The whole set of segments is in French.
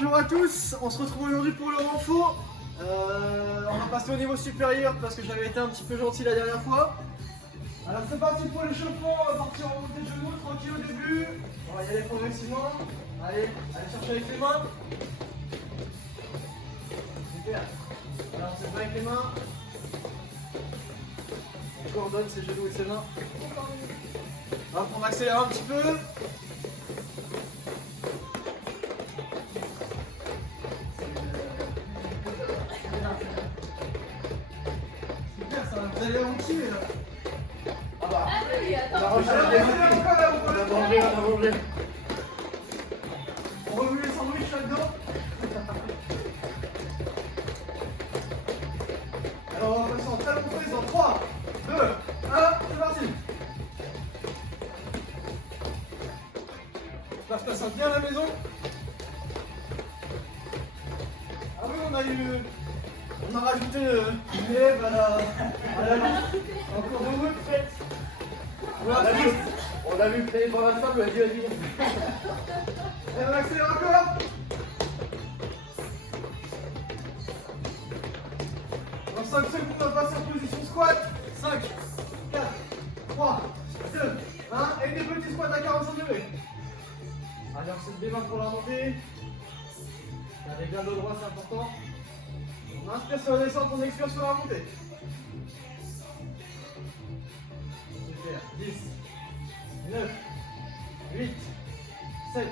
bonjour à tous, on se retrouve aujourd'hui pour le renfort. On va passer au niveau supérieur parce que j'avais été un petit peu gentil la dernière fois. Alors c'est parti pour l'échauffement, on va partir en montée de genoux, tranquille au début. On va y aller progressivement. Allez chercher avec les mains. Super. Alors on se met avec les mains. On coordonne ses genoux et ses mains. Hop, on accélère un petit peu. Vous allez en kill là. Ah bah. Ah oui, attends. On remue les sandwichs là-dedans. Alors on va passer en talon prise dans 3, 2, 1, c'est parti. J'espère que ça sent bien à la maison. Ah oui, on a rajouté une lèvre à la liste. Encore de vous, faites. On a vu que t'avais pas la table, vas-y. Et on accélère encore. Dans 5 secondes, on va passer en position squat. 5, 4, 3, 2, 1. Et des petits squats à 45 degrés. Allez, on se démarre pour la montée. Gardez bien le droit, c'est important. On inspire sur la descente, on expire sur la montée. Super. 10, 9, 8, 7,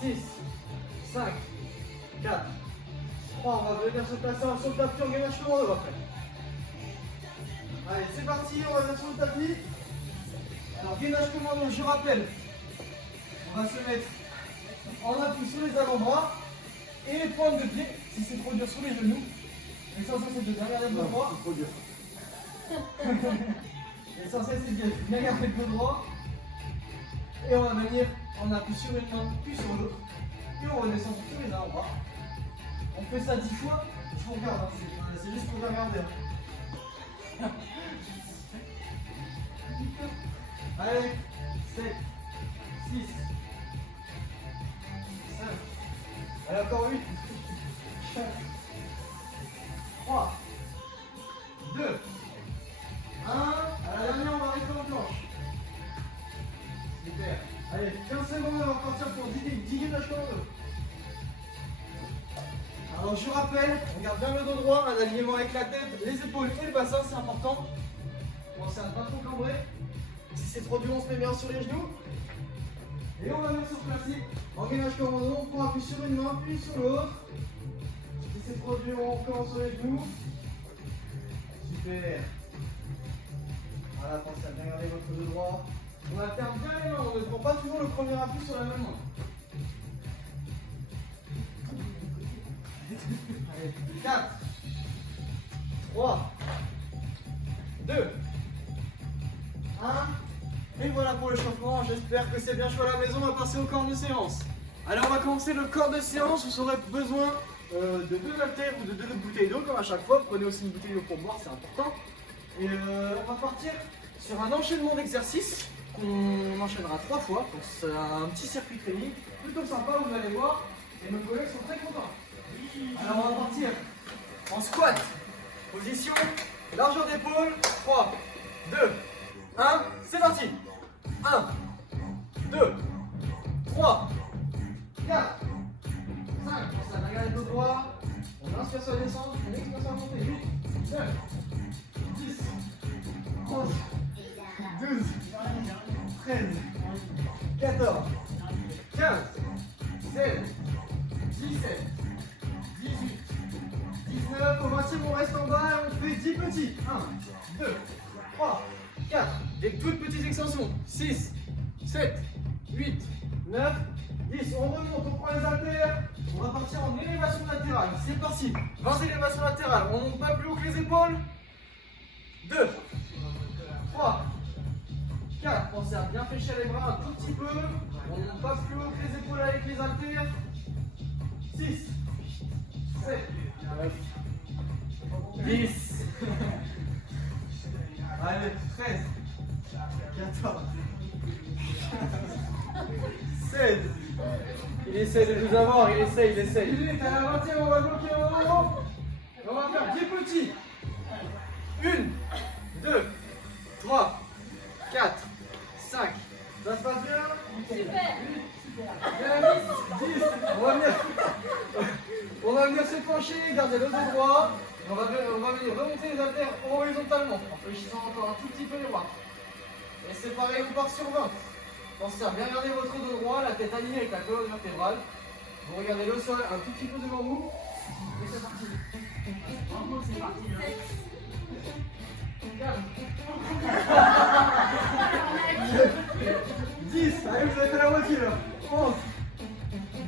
6, 5, 4, 3. On va venir se placer sur le tapis en gainage commando après. Allez, c'est parti, on va venir sur le tapis. Alors, gainage commando, je rappelle, on va se mettre en appui sur les avant-bras et les pointes de pied, si c'est trop dur, sur les genoux. L'essentiel c'est de bien garder le dos droit. C'est trop dur. L'essentiel c'est de bien garder le dos droit. Et on va venir en appui sur une main puis sur l'autre. Et on redescend sur les avant-bras. On fait ça 10 fois. Je vous regarde, hein. C'est juste pour bien regarder. Hein. Allez, 7, 6, 5. Allez, encore 8. 4, 3, 2, 1. À la dernière, on va rester en planche. Super. Allez, 15 secondes, on va partir pour 10 gainages commando. Alors, je rappelle, on garde bien le dos droit, un alignement avec la tête, les épaules et le bassin, c'est important. Pensez à ne pas trop cambrer. Si c'est trop dur, on se met bien sur les genoux. Et on va venir se placer en gainage commando. On prend appui sur une main, puis sur l'autre. Si c'est trop dur, on recommence sur les genoux. Super. Voilà, pensez à bien garder votre dos droit. On alterne bien les mains, on ne prend pas toujours le premier appui sur la même main. Allez, 4, 3, 2, 1. Et voilà pour l'échauffement, j'espère que c'est bien chaud à la maison, on va passer au corps de séance. Alors on va commencer le corps de séance, vous aurez besoin de 2 haltères ou de 2 bouteilles d'eau comme à chaque fois, prenez aussi une bouteille d'eau pour boire, c'est important. Et on va partir sur un enchaînement d'exercices qu'on enchaînera 3 fois, donc c'est un petit circuit training, plutôt sympa, vous allez voir, et nos collègues sont très contents. Alors on va partir en squat, position, largeur d'épaule, 3, 2, 1, c'est parti. 1, 2, 3, 4, 5, on s'en regarde le dos droit, on inspire sur la descente, on expire sur la montée, 8, 9, 10, 11, 12, 13, 14, 15, 16, 17, 18, 19, au maximum on reste en bas et on fait 10 petits. 1, 2, 3, 4, des toutes petites extensions. 6, 7, 8, 9, 10. On remonte, on prend les haltères. On va partir en élévation latérale. C'est parti. 20 élévations latérales. On monte pas plus haut que les épaules. 2, 3, 4. Pensez à bien fléchir les bras un tout petit peu. On ne monte pas plus haut que les épaules avec les haltères. 6, 7, 10. Allez, 13, 14, 16. Il essaie de nous avoir, il essaie. Minute, à la 20e, on va bloquer en haut. On va faire 10 petits. 1, 2, 3, 4, 5. Ça se passe bien? Super. 10. On va venir se pencher, garder le dos droit. On va venir remonter les haltères horizontalement, en fléchissant encore un tout petit peu les bras. Et c'est pareil, on part sur 20. Pensez à bien garder votre dos droit, la tête alignée avec la colonne vertébrale. Vous regardez le sol un tout petit peu devant vous. Et c'est parti. Bravo, c'est parti. Calme. 10. Allez, vous avez fait la moitié là. 11,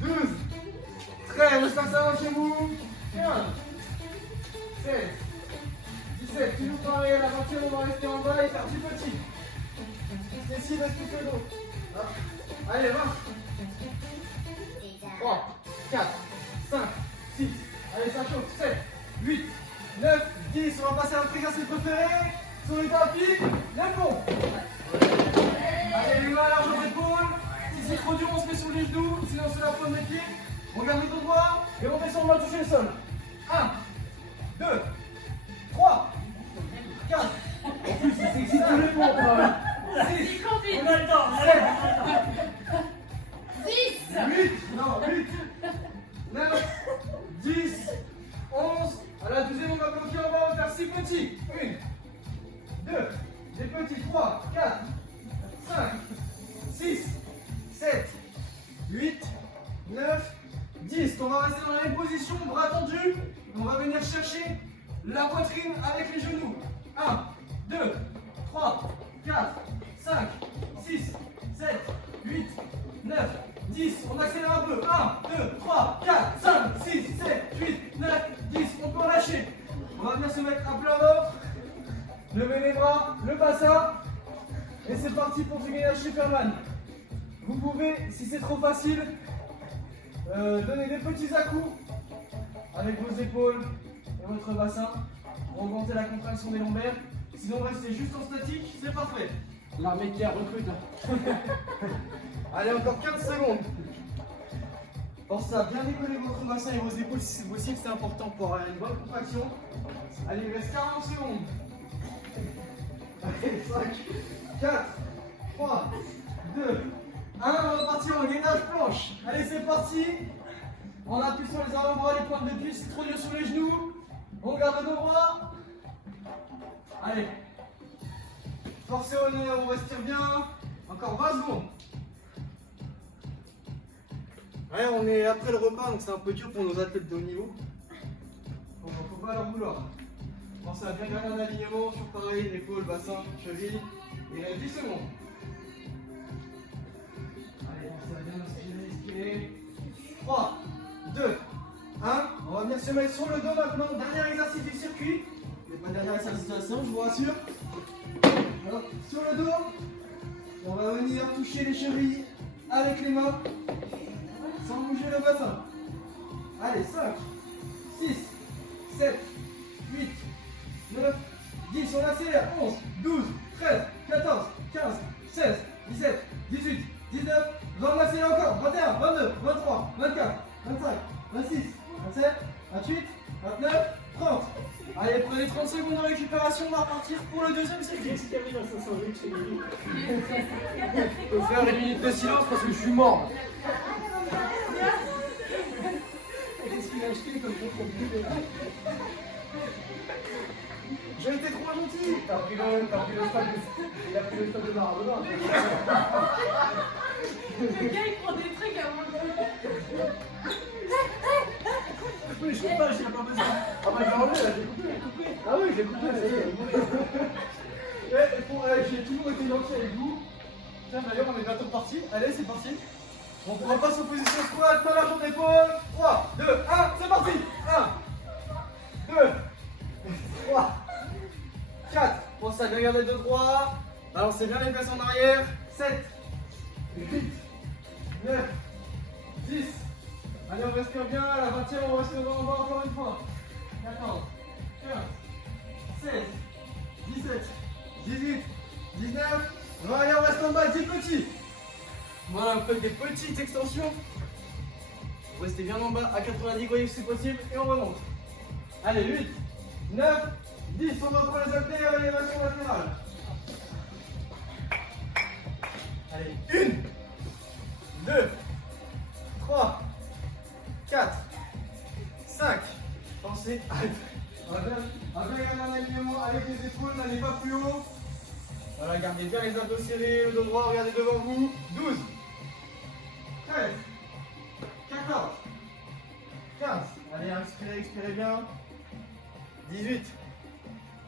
12, 13. J'espère que ça va chez vous. 15, 16, 17. Toujours pareil, à la moitié, on va rester en bas et faire 10 petits. Ceci reste plus que le dos. Allez, 20. 3, 4, 5, 6. Allez, ça chauffe. 7, 8, 9, 10. On va passer à notre exercice préféré. Sur les tapis, les ponts. Allez, les mains large aux épaules. Si c'est trop dur, on se met sur les genoux. Sinon, sur la paume des pieds. On garde le dos droit et on descend, on va toucher le sol. 1, 2, 3, 4. En plus, il s'excite tous les ponts, quand même. 6, On a le temps. 10. 8, non, 8, 9, 10, 11. À la 12e, on va bloquer en bas, on va faire 6 petits. 1, 2, des petits, 3, 4, 5, 6, 7, 8, 9, 10. On va rester dans la même position, bras tendus. On va venir chercher la poitrine avec les genoux. 1, 2, 3, 4, 5, 6, 7, 8, 9, 10. On accélère un peu. 1, 2, 3, 4, 5, 6, 7, 8, 9, 10. On peut relâcher. On va venir se mettre à plat ventre. Levez les bras, le bassin. Et c'est parti pour du gainage Superman. Vous pouvez, si c'est trop facile, donner des petits à-coups avec vos épaules et votre bassin pour augmenter la contraction des lombaires. Sinon, restez juste en statique, c'est parfait. L'armée de terre recrute. Allez, encore 15 secondes. Pensez à bien décoller votre bassin et vos épaules si c'est possible, c'est important pour avoir une bonne contraction. Allez, il reste 40 secondes. Allez, 5, 4, 3, 2, 1. On va partir en gainage planche. Allez, c'est parti. On appuie sur les avant-bras, les pointes de pied, c'est trop dur sur les genoux. On garde le dos droit. Allez. Forcez au nez, on respire bien. Encore 20 secondes. Ouais, on est après le repas, donc c'est un peu dur pour nos athlètes de haut niveau. Donc il ne faut pas leur vouloir. Pensez à bien garder un alignement sur pareil, l'épaule, bassin, cheville. Et il reste 10 secondes. Allez, pensez à bien inspirer. 3, 2, 1. On va venir se mettre sur le dos maintenant. Dernier exercice du circuit. C'est pas dernier exercice de la séance, je vous rassure. Alors, sur le dos, on va venir toucher les chevilles avec les mains sans bouger le bassin. Allez, 5, 6, 7, 8, 9, 10. On accélère. 11, 12, 13, 14, 15, 16, 17, 18, 19, 20. On accélère encore. 21, 22, 23, 24, 25, 26, 27, 28, 29, 30. Allez, prenez 30 secondes de récupération, on va repartir pour le deuxième circuit. Je peux faire une minute de silence parce que je suis mort. Qu'est-ce qu'il a acheté comme contre. J'ai été trop gentil. T'as pris le stade il a pris le stade de Maradona. Le gars il prend des trucs avant le Je sais pas, j'ai pas besoin. Ah bah j'ai enlevé là, j'ai coupé. Ah oui, j'ai coupé, ça y est. J'ai toujours été gentil avec vous. Tiens, d'ailleurs, on est bientôt parti. Allez, c'est parti. On repasse en position squat, main large en épaule. 3, 2, 1, c'est parti. 1, 2, 3, 4. Pensez à bien garder le dos droit. Balancez bien les fesses en arrière. 7, 8, 9, 10. Allez, on respire bien. À la 20e, on respire en bas encore une fois. 14, 15, 16, 17, 18, 19. Bon, allez, on reste en bas, 10 petits. Voilà, on fait des petites extensions. Vous restez bien en bas à 90 degrés si c'est possible et on remonte. Allez, 8, 9, 10. On reprend les haltères et l'élévation latérale. Allez, 1, 2, 3, 4, 5. Pensez avec un alignement avec les épaules, n'allez pas plus haut. Voilà, gardez bien les abdos serrés, le dos droit, regardez devant vous. 12, 13, 14, 15. Allez, inspirez, expirez bien. 18,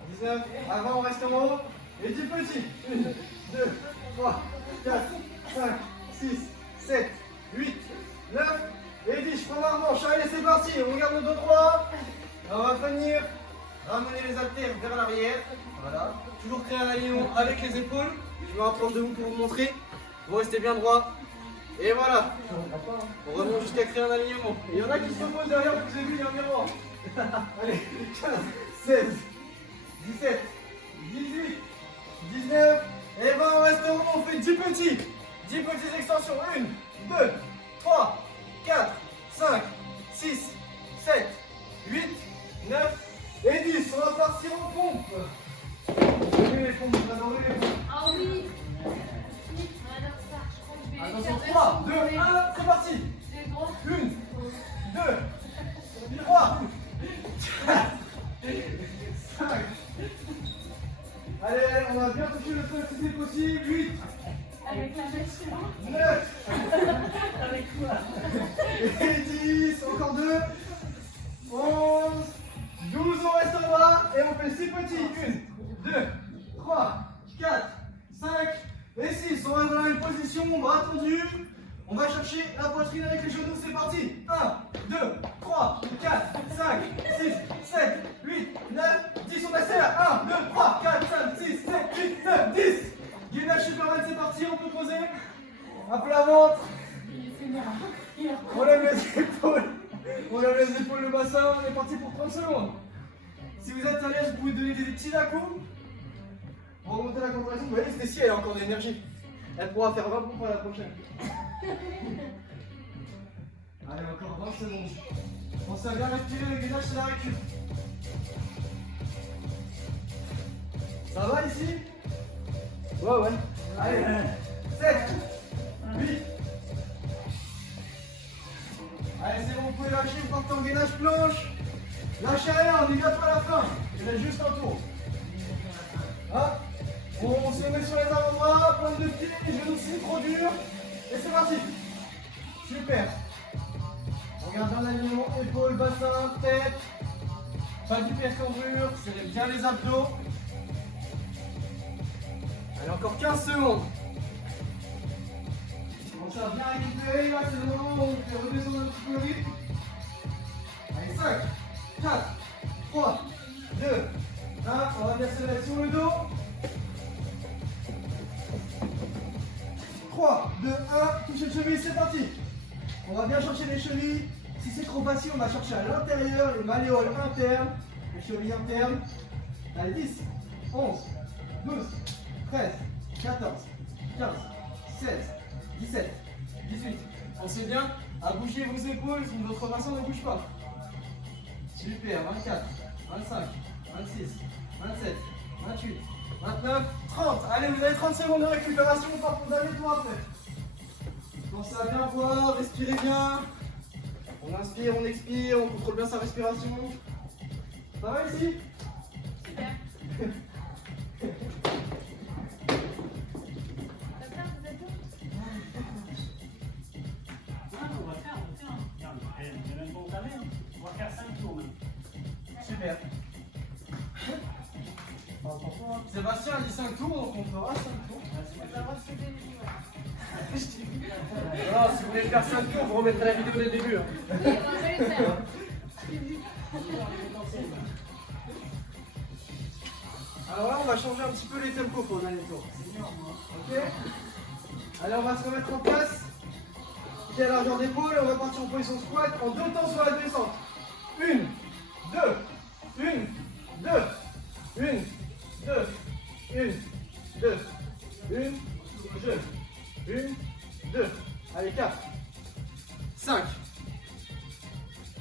19. Avant, on reste en haut. Et 10 petits. 1, 2, 3, 4, 5, 6, 7, 8, 9 et 10. Je prends ma revanche. Allez, c'est parti. On regarde le dos droit. On va venir ramener les haltères vers l'arrière. Voilà. Toujours créer un alignement avec les épaules. Je vais m'approcher de vous pour vous montrer. Vous restez bien droit. Et voilà. On remonte jusqu'à créer un alignement. Et il y en a qui se posent derrière, vous avez vu, il y a un miroir. Allez, 15, 16, 17, 18, 19. Et 20, on reste en haut, on fait 10 petits. 10 petites extensions. 1, 2, 3, 4, 5, 6, 7, 8, 9 et 10. On va partir en pompe. Vous aimez les pompes, vous adorez les pompes. Ah oui. On adore ça. Je crois que je vais Attention, faire 3, 2, 1, c'est parti. 1, 2, 3, 4, 5. Allez, allez, on va bien toucher le sol si c'est possible. 8, avec la machine. 9 Avec quoi? et 10. Encore 2, 11, 12. On reste en bas et on fait 6 petits. 1, 2, 3, 4, 5 et 6. On reste dans la même position, bras tendus. On va chercher la poitrine avec les genoux, c'est parti. 1, 2, 3, 4, 5, 6, 7, 8, 9, 10. On accélère. 1, 2, 3, 4, 5, 6, 7, 8, 9, 10. Gainage Superman, c'est parti, on peut poser. Un peu la ventre. On lève les épaules. On lève les épaules, le bassin. On est parti pour 30 secondes. Si vous êtes à l'aise, vous pouvez donner des petits à-coups. Pour remonter la contraction. Vous voyez, Stécie, elle a encore de l'énergie. Elle pourra faire 20 pompes à la prochaine. Allez, encore 20 secondes. Pensez à bien respirer, le gainage, c'est la récup. Ça va ici? Ouais. Allez, 7, 8. Allez, c'est bon, vous pouvez lâcher, vous partez en gainage planche. Lâchez rien, on y va pas à la fin. Il reste juste un tour. Hop. On se met sur les avant-bras, pointe de pied, les genoux c'est trop dur. Et c'est parti. Super. On garde un alignement, épaules, bassin, tête. Pas d'hypercambrure, serrez bien les abdos. Allez, encore 15 secondes. On va bien récupérer, là c'est le moment où on fait redescendre un petit peu le rythme. Allez, 5, 4, 3, 2, 1. On va bien se mettre sur le dos. 3, 2, 1, touchez le cheville, c'est parti. On va bien chercher les chevilles. Si c'est trop facile, on va chercher à l'intérieur, les malléoles internes, les chevilles internes. Allez, 10, 11, 12, 13, 14, 15, 16, 17, 18. Pensez bien à bouger vos épaules si votre bassin ne bouge pas. Super, 24, 25, 26, 27, 28, 29, 30. Allez, vous avez 30 secondes de récupération, on part pour le dernier tour après. Pensez à bien voir, respirez bien. On inspire, on expire, on contrôle bien sa respiration. Ça va ici? Super. Super. Sébastien a dit 5 tours, donc on fera 5 tours. Non, si vous voulez faire 5 tours, vous remettrez la vidéo dès le début. Alors là, on va changer un petit peu les tempos pour le dernier tour. Ok? Allez, on va se remettre en place. Pied à largeur d'épaule, on va partir en position squat en 2 temps sur la descente. 1, 2, 1, 2, 1, 2, 1, 2. 1, 2. 1, 2. Allez, 4. 5.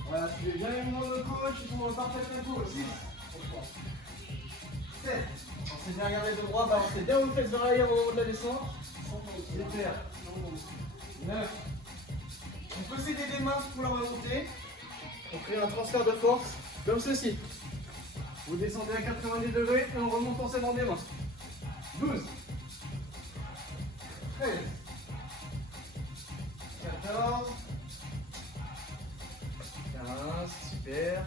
Voilà, suivez bien les mouvements de coach, ils font le parfait tempo. 6. 7. Pensez bien à regarder de droit, balancez bien vos fesses vers l'arrière au moment de la descente. Super. 9. Vous possédez des mains pour la remonter. On crée un transfert de force, comme ceci. Vous descendez à 90 degrés et on remonte en serrant des mains. 12. 13. 14. 15. Super.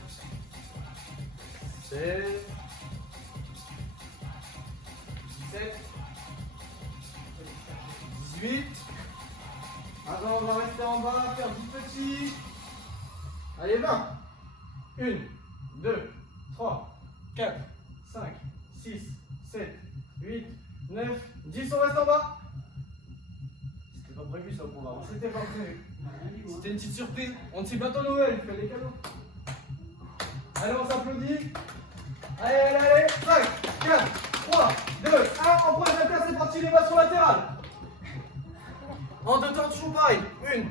16. 17. 18. Avant, on va rester en bas, faire 10 petits. Allez, 20. 1, 2, 3, 4, 5, 6, 7, 8, 9, 10. On reste en bas. C'était pas prévu ça pour voir. C'était pas prévu. C'était une petite surprise. On ne sait pas ton Noël, il fait des cadeaux. Allez, on s'applaudit. Allez, allez, allez. 5, 4, 3, 2, 1. On prend la terre, c'est parti, les bas sur latérales. En deux temps, toujours pareil. 1,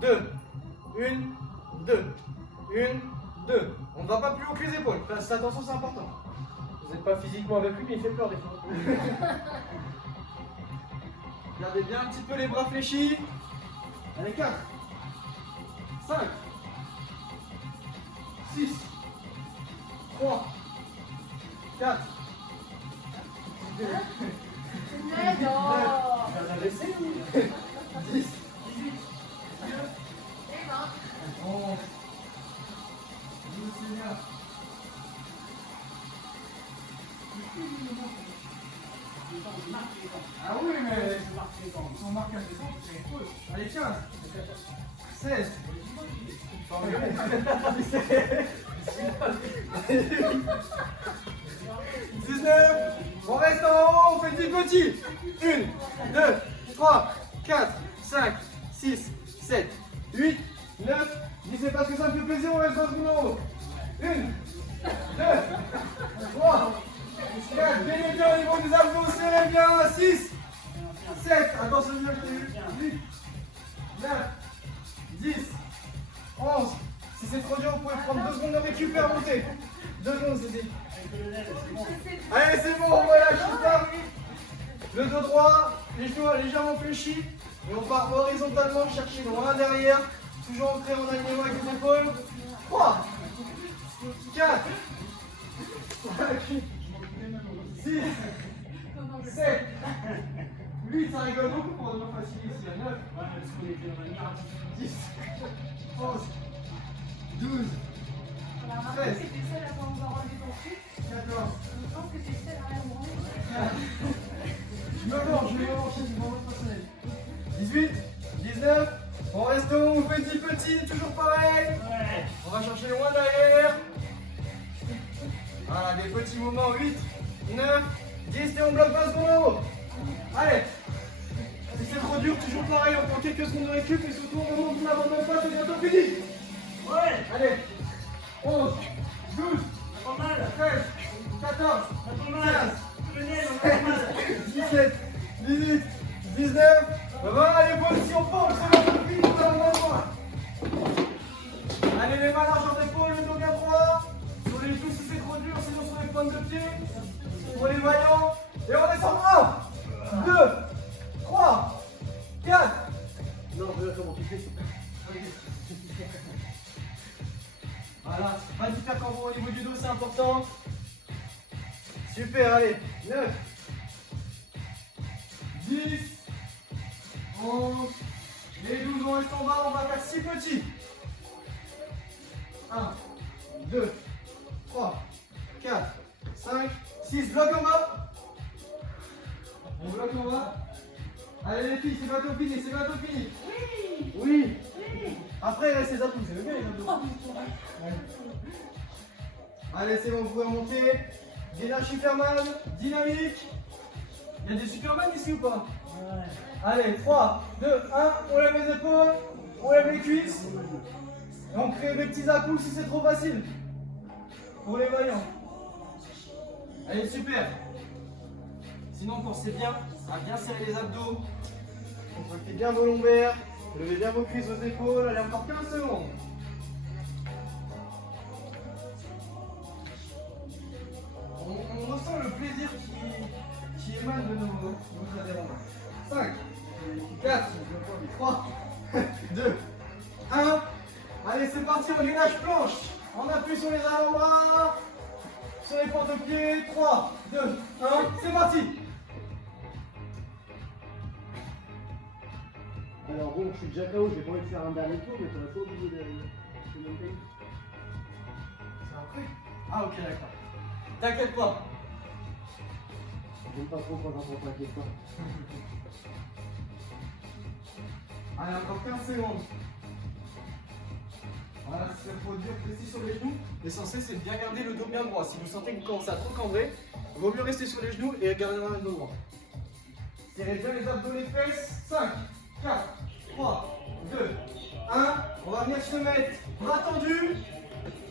2, 1, 2, 1, 2. On ne va pas plus haut que les épaules. Faites attention, c'est important. Vous n'êtes pas physiquement avec lui, mais il fait peur des fois. Gardez bien un petit peu les bras fléchis. Allez, 4, 5, 6, 3, 4, 2, Mais non. 10, 18, Et ben. 11, 12, Seigneur. Ah oui, mais on marque un descente, c'est cool. Allez, 15, 16, 19, on reste en haut, on fait des petits. 1, 2, 3, 4, 5, 6, 7, 8, 9, 10, c'est parce que ça me fait plaisir, on reste dans ce numéro. 1, 2, 3, 4, bien bien au niveau des abdos, serrez bien, 6, 7, attention, je l'ai eu, 8, 9, 10, 11, si c'est trop dur, vous pouvez prendre 2 secondes de récupérer, monter. 2 secondes, c'est dit. Allez, c'est bon, voilà, je suis pas. Le dos droit, les genoux légèrement fléchis. Et on part horizontalement, chercher loin derrière. Toujours ancré en alignement avec les épaules. 3, 4, 5, 6, 7, 8, ça rigole beaucoup pour nous faciliter ici. 9, 10, 11, 12, On a remarqué que t'étais seule à pas encore enlever ton truc. 14. Je pense que t'es seule à rien branler. Je me lance, je vais m'avancer du moment personnel. 18, 19, on reste haut, on fait 10 petits, toujours pareil. On va chercher loin derrière. Voilà, des petits mouvements, 8, 9, 10 et on bloque 20 secondes en haut. Allez, si c'est trop dur, toujours pareil, on prend quelques secondes de récup et surtout on remonte, on n'abandonne pas, c'est bientôt fini. Ouais. Allez, 11, 12, 13, 14, 15, 16, 17, 18, 19, 20, allez, position pause, c'est bon, on finit, on a moins. Allez, les mains larges en épaule, le dos bien droit. Sur les joues si c'est trop dur, sinon sur les pointes de pied. Pour les vaillants. Et on descend 1, 2, 3, 4. Non, comment tu fais? Voilà, pas d'hyper cambo au niveau du dos, c'est important. Super, allez, 9, 10, 11, les 12, on reste en bas, on va faire 6 petits. 1, 2, 3, 4, 5, 6, bloc en bas. On bloque en bas. Allez les filles, c'est bientôt fini, c'est bientôt fini. Oui. Oui. Oui. Après, il reste les abdos, c'est le bien les abdos. Ouais. Allez, c'est bon, vous pouvez remonter. Gainage Superman, dynamique. Il y a des Superman ici ou pas? Ouais. Allez, 3, 2, 1, on lève les épaules, on lève les cuisses. Et on crée des petits à-coups si c'est trop facile. Pour les vaillants. Allez, super. Sinon, pensez bien à bien serrer les abdos. Contractez bien vos lombaires. Levez bien vos cuisses, vos épaules. Allez, encore 15 secondes. On ressent le plaisir qui émane de nos adhérents. 5, 4, 3, 2, 1. Allez, c'est parti, on gainage planche. On appuie sur les avant-bras, sur les pointes de pied. 3, 2, 1, c'est parti. Alors bon, je suis déjà KO, j'ai pas envie de faire un dernier tour, mais t'aurais pas oublié de monter. C'est après? Ah, ok, d'accord. T'inquiète pas. J'aime pas trop quand j'entends t'inquiète pas. Allez, encore 15 secondes. Voilà, si c'est trop dur, restez sur les genoux. L'essentiel, c'est de bien garder le dos bien droit. Si vous sentez que vous commencez à trop cambrer, il vaut mieux rester sur les genoux et garder le dos droit. Serrez bien les abdos, les fesses. 5, 4, 3, 2, 1. On va venir se mettre bras tendus.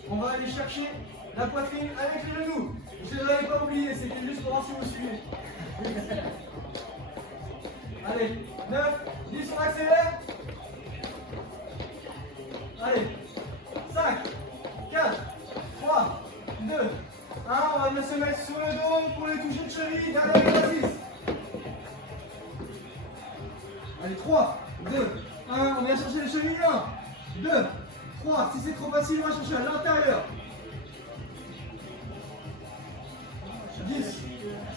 On va aller chercher la poitrine avec les genoux. Je ne l'avais pas oublié, c'était juste pour voir si vous suivez. Allez, 9, 10, on accélère. Allez, 5, 4, 3, 2, 1. On va venir se mettre sur le dos pour les toucher de cheville. Dernier exercice. Allez, 3, 2, 1. On vient chercher les chevilles. 1, 2, 3. Si c'est trop facile, on va chercher à l'intérieur. 10,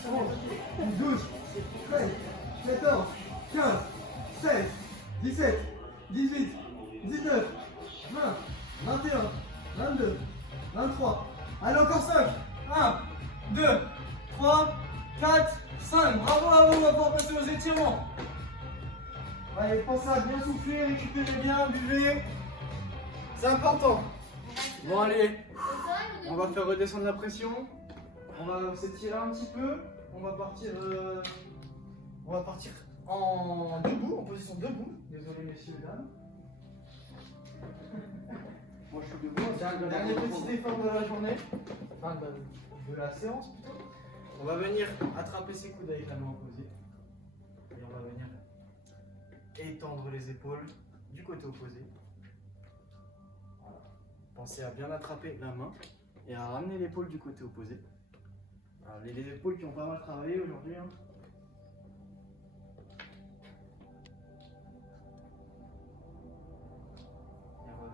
11, 12, 13, 14, 15, 16, 17, 18, 19, 20, 21, 22, 23. Allez, encore 5. 1, 2, 3, 4, 5. Bravo à vous, on va pouvoir passer aux étirements. Allez, pensez à bien souffler, récupérez bien, buvez. C'est important. Bon, allez, on va faire redescendre la pression. On va s'étirer un petit peu. On va partir en debout, en position debout. Désolé, messieurs et dames. Moi je suis debout, c'est un Dernier petit effort de la journée, enfin de la séance plutôt. On va venir attraper ses coudes avec la main opposée. Et on va venir étendre les épaules du côté opposé. Voilà. Pensez à bien attraper la main et à ramener l'épaule du côté opposé. Alors, les épaules qui ont pas mal travaillé aujourd'hui. Hein.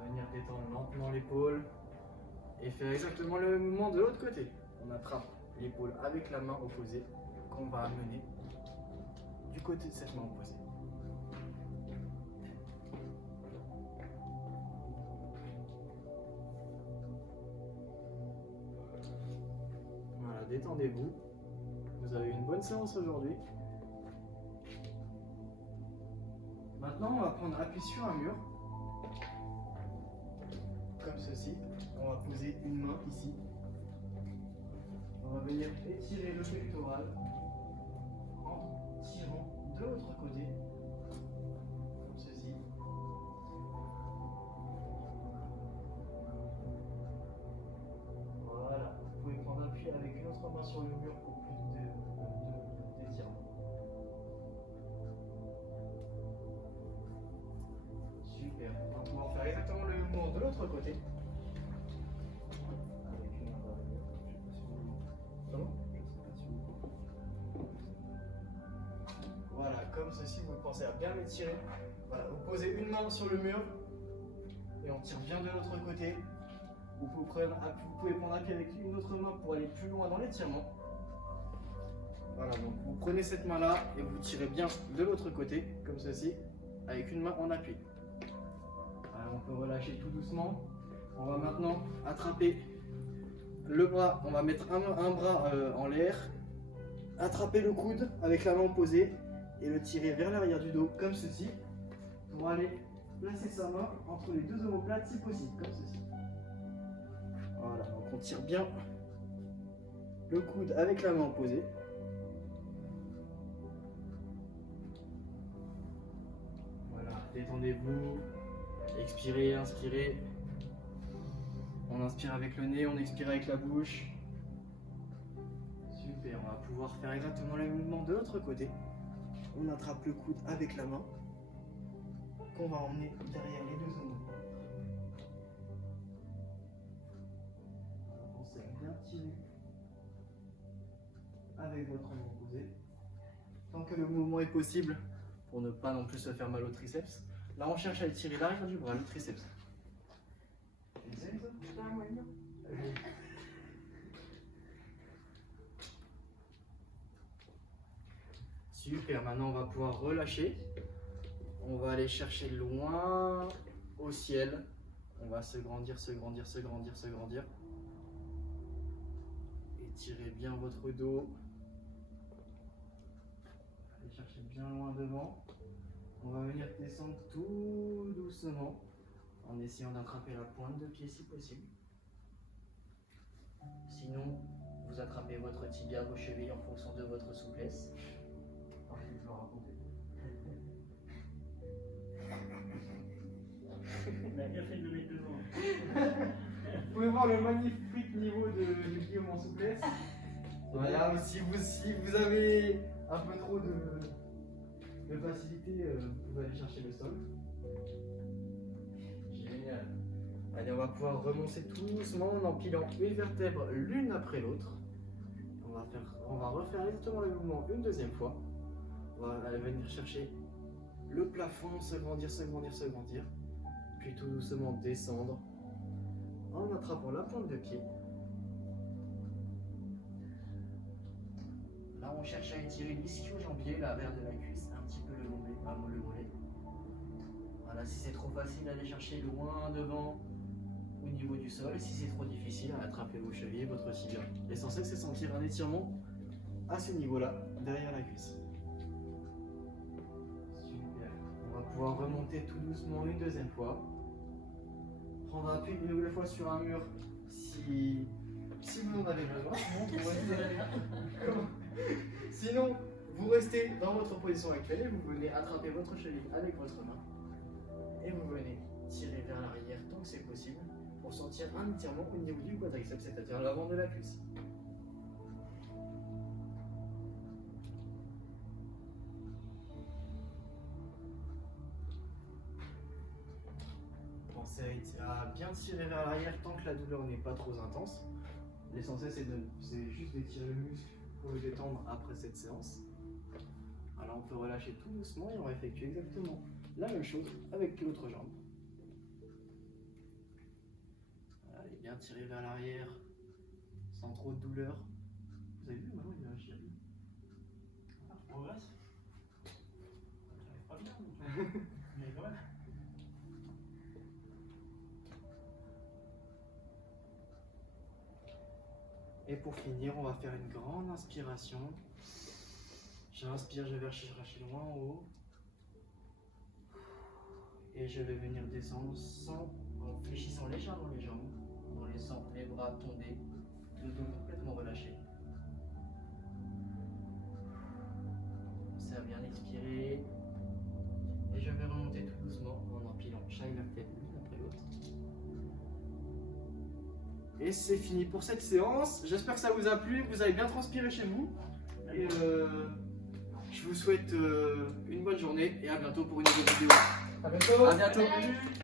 Venir détendre lentement l'épaule et faire exactement le même mouvement de l'autre côté. On attrape l'épaule avec la main opposée qu'on va amener du côté de cette main opposée. Voilà, détendez-vous. Vous avez une bonne séance aujourd'hui. Maintenant, on va prendre appui sur un mur. Comme ceci, on va poser une main ici. On va venir étirer le pectoral en tirant de l'autre côté, comme ceci. Voilà, vous pouvez prendre appui avec une autre main sur le mur pour plus d'étirement. Super, on va pouvoir faire exactement le mouvement de l'autre côté. Avec une main dans le mur. Comment ? Voilà, comme ceci, vous pensez à bien l'étirer. Voilà, vous posez une main sur le mur et on tire bien de l'autre côté. Vous pouvez prendre appui avec une autre main pour aller plus loin dans l'étirement. Voilà, donc vous prenez cette main-là et vous tirez bien de l'autre côté, comme ceci, avec une main en appui. Alors, on peut relâcher tout doucement. On va maintenant attraper le bras. On va mettre un bras en l'air, attraper le coude avec la main opposée et le tirer vers l'arrière du dos, comme ceci, pour aller placer sa main entre les deux omoplates si possible, comme ceci. Voilà, donc on tire bien le coude avec la main opposée. Voilà, détendez-vous, expirez, inspirez. On inspire avec le nez, on expire avec la bouche. Super, On va pouvoir faire exactement le même mouvement de l'autre côté. On attrape le coude avec la main qu'on va emmener derrière les deux omoplates. Pensez à bien tirer avec votre main opposée. Tant que le mouvement est possible, pour ne pas non plus se faire mal au triceps. Là, on cherche à étirer l'arrière du bras, le triceps. Super, maintenant on va pouvoir relâcher. On va aller chercher loin au ciel. On va se grandir, se grandir, se grandir, se grandir. Étirez bien votre dos. Allez chercher bien loin devant. On va venir descendre tout doucement en essayant d'attraper la pointe de pied si possible. Sinon, vous attrapez votre tibia, vos chevilles en fonction de votre souplesse. On a bien fait de le mettre devant. Vous pouvez voir le magnifique niveau du Guillaume en souplesse. Voilà, si vous avez un peu trop de facilité, vous pouvez aller chercher le sol. Génial. Allez, on va pouvoir remonter tout doucement en empilant une vertèbre l'une après l'autre. On va refaire exactement le mouvement une deuxième fois. On va aller venir chercher le plafond, se grandir, se grandir, se grandir. Puis tout doucement descendre en attrapant la pointe de pied. Là, on cherche à étirer l'ischio-jambier, l'arrière de la cuisse, un petit peu le mollet. Voilà, si c'est trop facile, allez chercher loin devant au niveau du sol. Si c'est trop difficile, attrapez vos chevilles, votre tibia. L'essentiel, c'est sentir un étirement à ce niveau-là, derrière la cuisse. Super. On va pouvoir remonter tout doucement une deuxième fois. Prendre appui une nouvelle fois sur un mur si vous en avez besoin. Sinon, vous restez dans votre position actuelle et vous venez attraper votre cheville avec votre main. Et vous venez tirer vers l'arrière tant que c'est possible pour sentir un étirement au niveau du quadriceps, c'est-à-dire l'avant de la cuisse. Pensez à bien tirer vers l'arrière tant que la douleur n'est pas trop intense. L'essentiel, c'est juste d'étirer le muscle pour le détendre après cette séance. Alors on peut relâcher tout doucement et on va effectuer exactement la même chose avec l'autre jambe. Allez, bien tirer vers l'arrière sans trop de douleur. Vous avez vu, maintenant il y a un chien. Ah, je progresse. J'arrive pas bien. Mais quand même. Et pour finir, on va faire une grande inspiration. J'inspire, je vais chercher loin en haut. Et je vais venir descendre en fléchissant légèrement les jambes, en laissant les bras tomber, le dos complètement relâché. Pensez à bien expirer. Et je vais remonter tout doucement en empilant chaque vertèbre l'une après l'autre. Et c'est fini pour cette séance. J'espère que ça vous a plu, que vous avez bien transpiré chez vous. Et je vous souhaite une bonne journée et à bientôt pour une nouvelle vidéo. À bientôt. À bientôt.